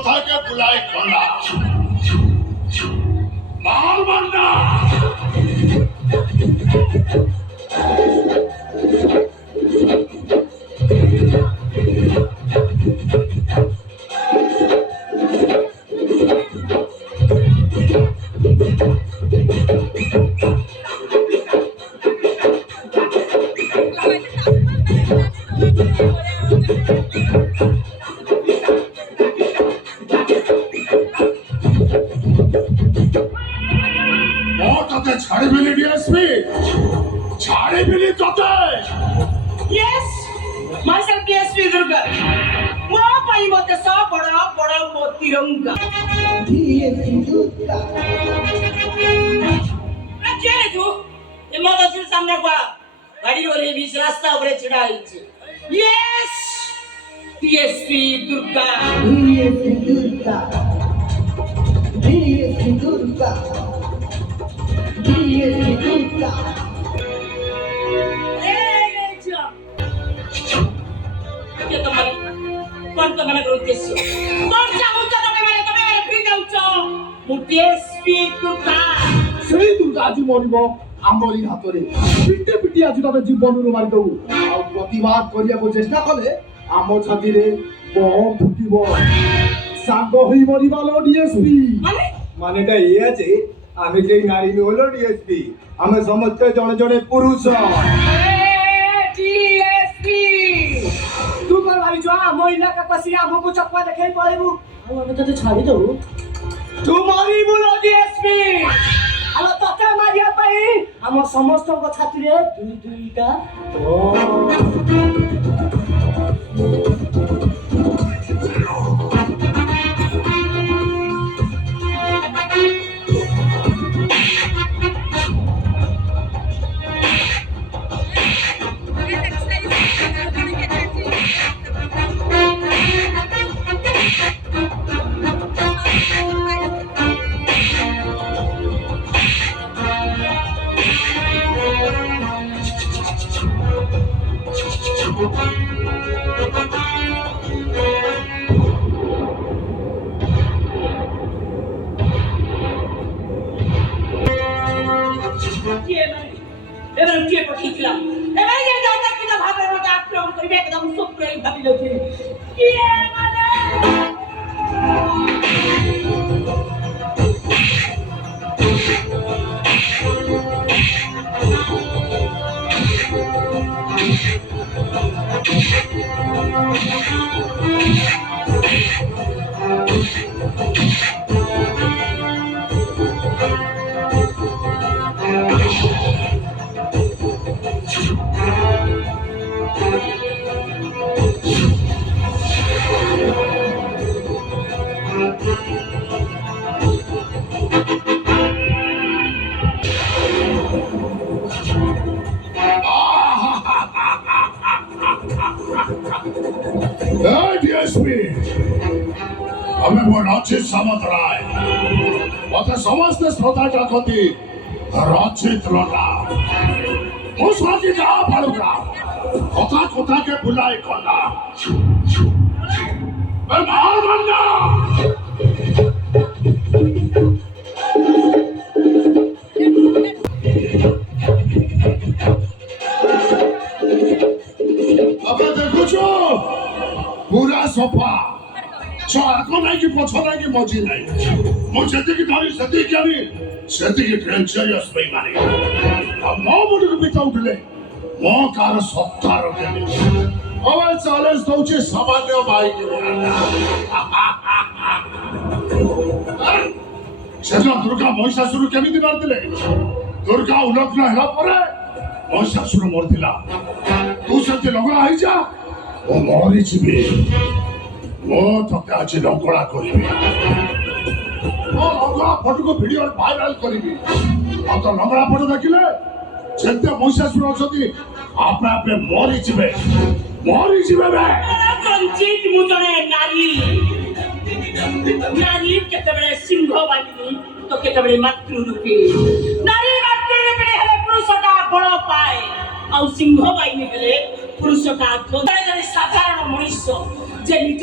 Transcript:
কোথাকে বুলাই খোলা মাল মান্না ছাড়ে ফেলে দিয়ে আসবি ছাড়ে ফেলে তোতে Yes, myself DSP Durga. Mura pai mote sa bada motiranga. DSP Durga. Ajere tu, emoda sil samne kwa. Gadi ore bis rasta upare chida hoiche. Yes, DSP Durga. DSP Durga. DSP Durga. DSP Durga. Kon to mana uddesho kon চাহুছ তুমি মানে ফিরে যাচ্ছ মু DSP Durga সেই দুর্গা আজি মরিব আমরি হাতরে পিটে PT আজি তবে জীবনରୁ মারি দেবু ଆଉ ପ୍ରତିବାଦ କରିବାକୁ ଚେଷ୍ଟା କଲେ ଆମ ଛାତିରେ ବମ୍ ଫୁଟିବ ସାଙ୍ଗ ହୋଇ ମରିବା ଲୋ ଡିଏସପି মানেটা ইয়ে আছে আমি যেই নারী নই হলো ডিএসপি আমি সমস্ত জনে জনে পুরুষ DSP ତୁ କଣ ଭାବିଛୁ ମହିଳା କାପାସି ଆମକୁ ଚକମା ଦେଖେଇ ପଳେଇବୁ ଆଉ ଆମେ ତତେ ଛାଡ଼ି ଦବୁ ତୁ ମରିବୁ ଲୋ ଡିଏସପି ଆଲୋ ତତେ ମାରିବା ପାଇଁ ଆମ ସମସ୍ତଙ୍କ ଛାତିରେ ଦୁଇଟା এবার কে পঠিয়েছিলাম এবার যে দাদা কিনা ভাবে ওটা আক্রমণ করবে একদম সত্যি ভাবিল কি মানে ডিএসপি আমি রচিত সামন্ত রায় মতে সমস্ত শ্রোতা ডাকতি রচিত লতা ମୁଁ ଶୁଣୁଛି ଯାହା ପାଳୁକା କଥା କଥାକେ ବୁଲାଇ କଲା ବାବା ଦେଖୁଛ ପୁରା ସଫା ଆଗ ନାଇଁ କି ପଛ ନାଇଁ କି ମଝି ନାଇଁ ମୁଁ ଯେତିକି ଧରି ସେତିକି ଆଣି ସେତିକି ଡେଞ୍ଜରିୟସ୍ ବେଇମାନି ଆଉ ମୋ ମୁଣ୍ଡକୁ ବିତାଉଥିଲେ ମୋ କାର ସତ୍ତାର ଦେବି હવે ଚ୍ୟାଲେଞ୍ଜ ଦଉଛି ସାମାନ୍ୟ ବାଇକ୍ ସେଦିନ ଦୁର୍ଗା ମହିଷାସୁର କେମିତି ମାରିଥିଲେ ଦୁର୍ଗା ଉଲଗ୍ନ ହେଲା ପରେ ମହିଷାସୁର ମରିଥିଲା ତୁ ସେମିତି ଲଙ୍ଗଳା ହେଇଯା ମୁଁ ମରିଯିବି ମୁଁ ତତେ ଆଜି ଲଙ୍ଗଳା କରିବି ମୋ ଲଙ୍ଗଳା ଫଟୋକୁ ଭିଡିଓ ଭାଇରାଲ କରିବି ଆଉ ତ ଲଙ୍ଗଳା ଫଟୋ ଦେଖିଲେ ଯେତେ ମହିଷାସୁର ଅଛନ୍ତି ଆପେ ଆପେ ମରିଯିବେ ବେ ରଞ୍ଜିତ ମୁଁ ଜଣେ ନାରୀ ନାରୀ କେତେବେଳେ ସିଂହ ବାହିନୀ ତ କେତେବେଳେ ମାତୃରୂପୀ ନାରୀ ମାତୃରୂପୀ ହେଲେ ପୁରୁଷଟା ବଳ ପାଏ ଆଉ ସିଂହ ବାହିନୀ ହେଲେ ପୁରୁଷଟା ଜଣେ ସାଧାରଣ ମଣିଷ ଯେ ନିଜ